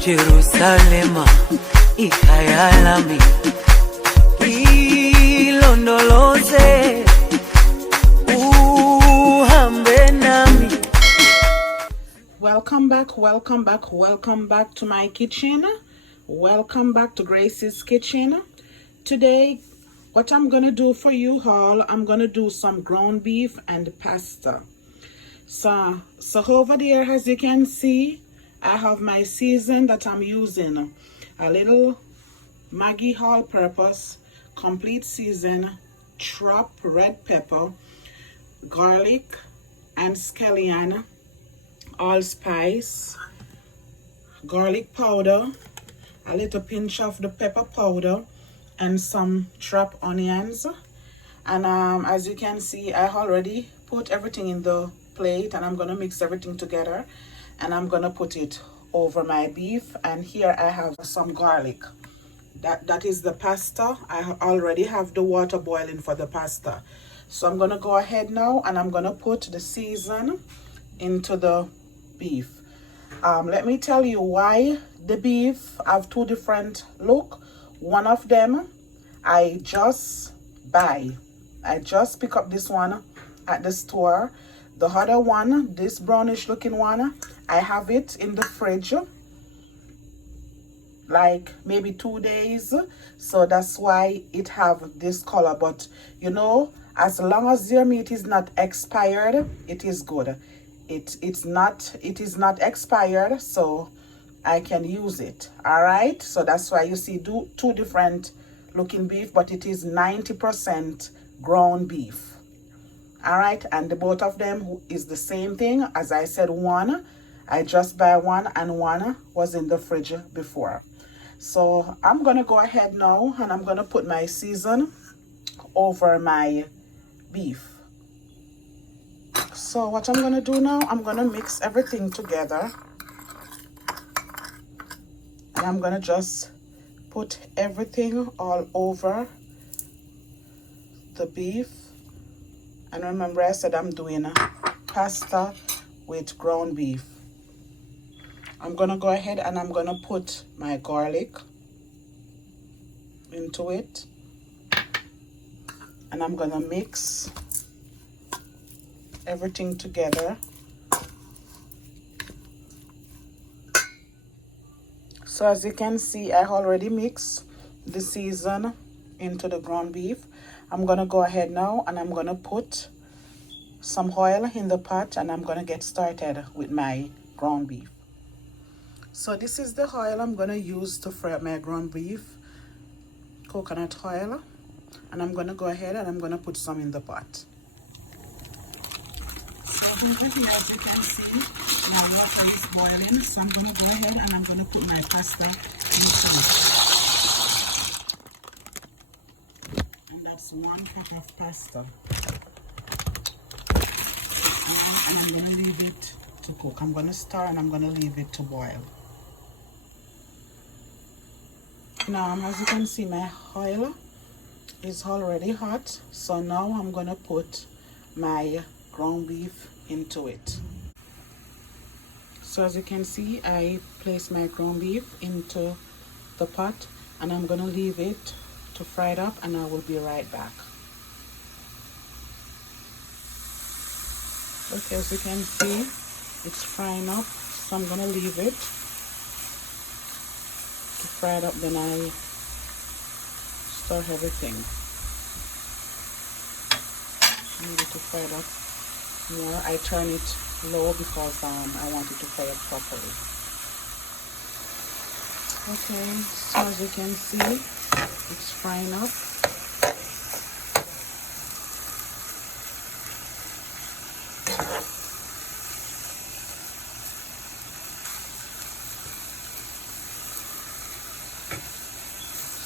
Jerusalema ikhaya lami ilondoloze uhambe nami. Welcome back to my kitchen. Welcome back to Grace's kitchen. Today what I'm gonna do for you all, I'm gonna do some ground beef and pasta. So over there, as you can see, I have my season that I'm using. A little Maggi All Purpose, complete season, chop red pepper, garlic and scallion, allspice, garlic powder, a little pinch of the pepper powder, and some chopped onions. And as you can see, I already put everything in the plate, and I'm gonna mix everything together, and I'm gonna put it over my beef. And here I have some garlic. That is the pasta. I already have the water boiling for the pasta. So I'm gonna go ahead now, and I'm gonna put the season into the beef. Let me tell you why the beef have two different look. One of them I just pick up this one at the store. The other one, this brownish looking one, I have it in the fridge like maybe 2 days, so that's why it have this color. But you know, as long as your meat is not expired, it is good. It is not expired, so I can use it. All right, so that's why you see two different looking beef, but it is 90% ground beef. All right, and the both of them is the same thing. As I said, one I just buy one, and one was in the fridge before. So I'm gonna go ahead now, and I'm gonna put my season over my beef. So what I'm gonna do now, I'm gonna mix everything together, and I'm gonna just put everything all over the beef. And remember, I said I'm doing pasta with ground beef. I'm gonna go ahead and I'm gonna put my garlic into it, and I'm gonna mix everything together. So as you can see, I already mixed the season into the ground beef. I'm gonna go ahead now, and I'm gonna put some oil in the pot, and I'm gonna get started with my ground beef. So this is the oil I'm gonna use to fry up my ground beef, coconut oil, and I'm gonna go ahead and I'm gonna put some in the pot. So here, as you can see, my water is boiling, so I'm gonna go ahead and I'm gonna put my pasta into it. And that's 1 cup of pasta. And I'm gonna leave it to cook. I'm gonna stir, and I'm gonna leave it to boil. Now, as you can see, my oil is already hot, so now I'm gonna put my ground beef into it. So as you can see, I place my ground beef into the pot, and I'm gonna leave it to fry it up, and I will be right back. Okay, as you can see, it's frying up, so I'm gonna leave it to fry it up. Then I stir everything. I need it to fry it up more. I turn it low because I want it to fry up properly. Okay, so as you can see, it's frying up.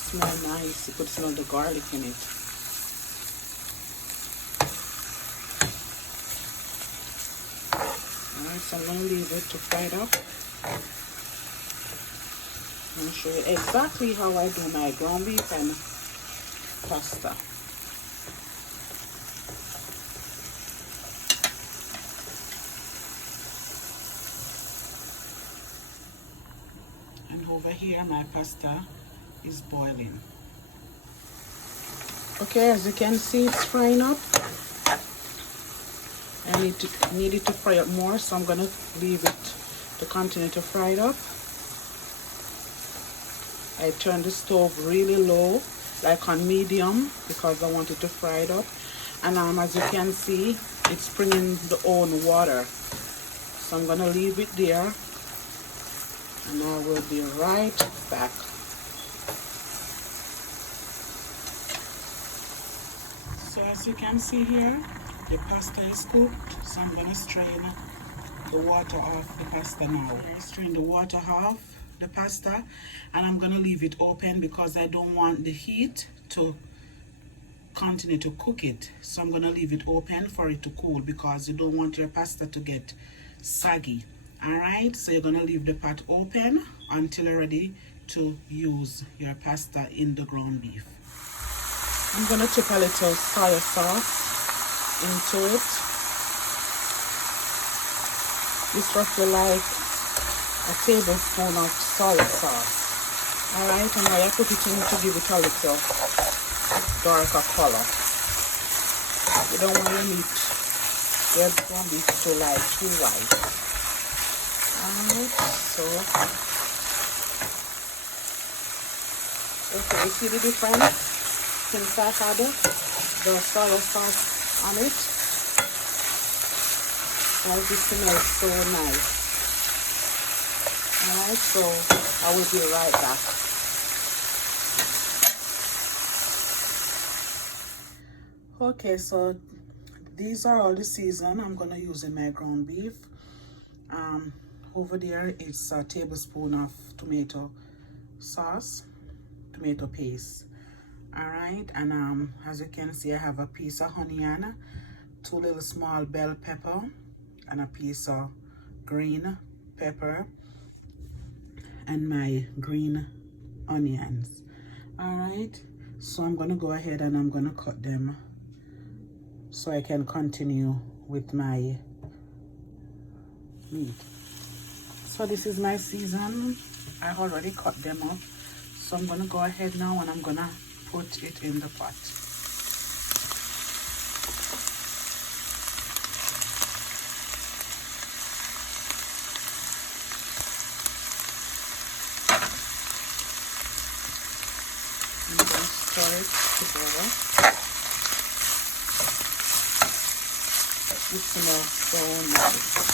Smell nice. You could smell the garlic in it. Alright, so I'm going to leave it to fry it up. I'm going to show you exactly how I do my ground beef and pasta. And over here my pasta is boiling. Okay, as you can see, it's frying up. I need it to fry up more, so I'm gonna leave it to continue to fry it up. I turned the stove really low, like on medium, because I want it to fry it up. And as you can see, it's bringing the own water. So I'm gonna leave it there, and I will be right back. So as you can see here, the pasta is cooked. So I'm gonna strain the water off the pasta now. I strain the water off the pasta, and I'm gonna leave it open because I don't want the heat to continue to cook it. So I'm gonna leave it open for it to cool, because you don't want your pasta to get saggy. All right, so you're gonna leave the pot open until you're ready to use your pasta in the ground beef. I'm gonna chip a little soy sauce into it. It's roughly like a tablespoon of soy sauce. All right, and I put it in to give it a little darker color. You don't want your meat, your ground beef to like too white. Alright, so okay, you see the difference since I had the soy sauce on it? And it smells so nice. Alright, so I will be right back. Okay, so these are all the season I'm gonna use in my ground beef. Over there it's a tablespoon of tomato sauce, tomato paste. All right, and as you can see, I have a piece of onion, 2 little small bell pepper, and a piece of green pepper, and my green onions. All right, so I'm gonna go ahead and I'm gonna cut them so I can continue with my meat. So this is my season. I already cut them up. So I'm gonna go ahead now and I'm gonna put it in the pot. I'm gonna stir it together. It smells so nice.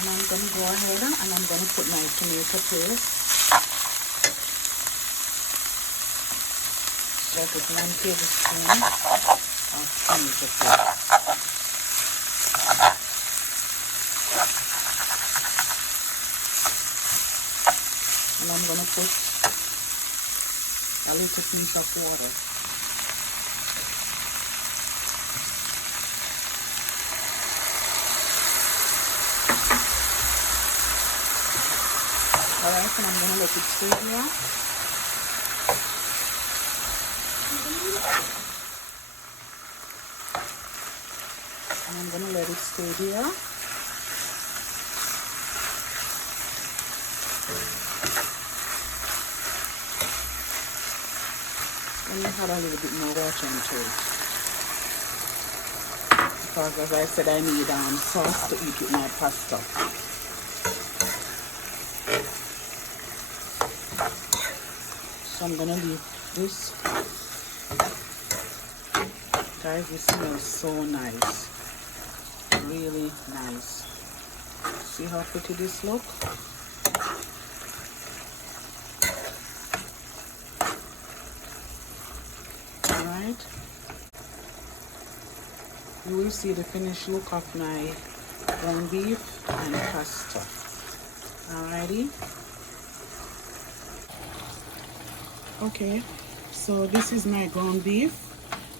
And I'm going to go ahead and I'm going to put my tomato paste. So I put 1 tablespoon of tomato paste. And I'm going to put a little pinch of water. Alright, and I'm going to let it stay here. And I'm going to let it stay here. And I add a little bit more water into it. Because as I said, I need sauce to eat with my pasta. So I'm gonna leave this. Guys, it smells so nice. Really nice. See how pretty this look? Alright. You will see the finished look of my ground beef and pasta. Alrighty. Okay, so this is my ground beef.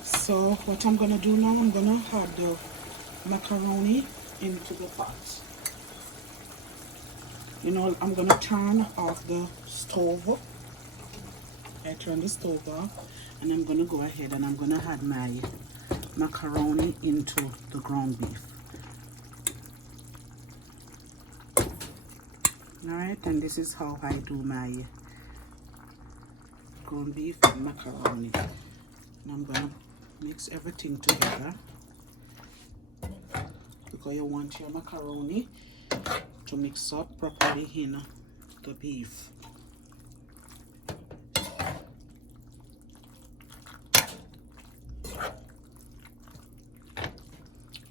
So what I'm gonna do now, I'm gonna add the macaroni into the pot. You know, I'm gonna turn off the stove I turn the stove off, and I'm gonna go ahead and I'm gonna add my macaroni into the ground beef. Alright, and this is how I do my ground beef and macaroni. And I'm gonna mix everything together, because you want your macaroni to mix up properly in the beef.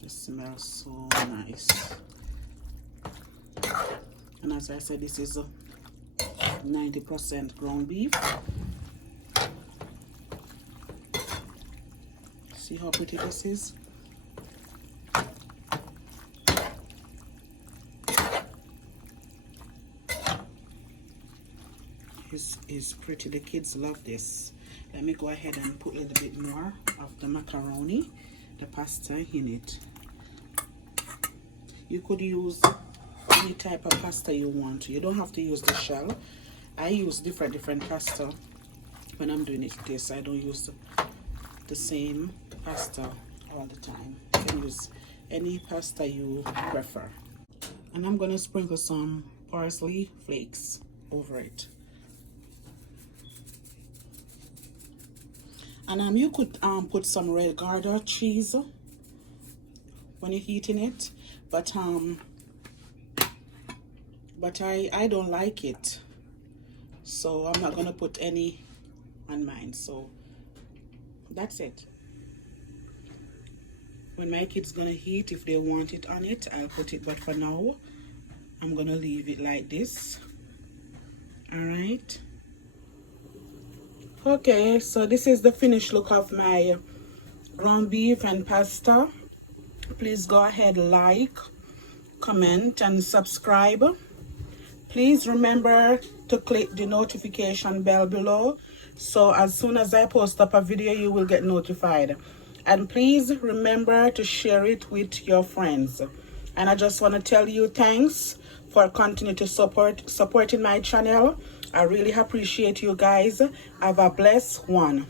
It smells so nice. And as I said, this is a 90% ground beef. See how pretty this is? It's pretty. The kids love this. Let me go ahead and put a little bit more of the macaroni, the pasta in it. You could use any type of pasta you want. You don't have to use the shell. I use different pasta when I'm doing it this. I don't use the same pasta all the time. You can use any pasta you prefer. And I'm gonna sprinkle some parsley flakes over it. And you could put some red Gouda cheese when you're heating it, but I don't like it, so I'm not gonna put any on mine. So that's it. When my kids gonna eat, if they want it on it, I'll put it, but for now I'm gonna leave it like this. All right. Okay, so this is the finished look of my ground beef and pasta. Please go ahead, like, comment, and subscribe. Please remember to click the notification bell below, so as soon as I post up a video, you will get notified. And please remember to share it with your friends. And I just want to tell you thanks for continuing to supporting my channel. I really appreciate you guys. Have a blessed one.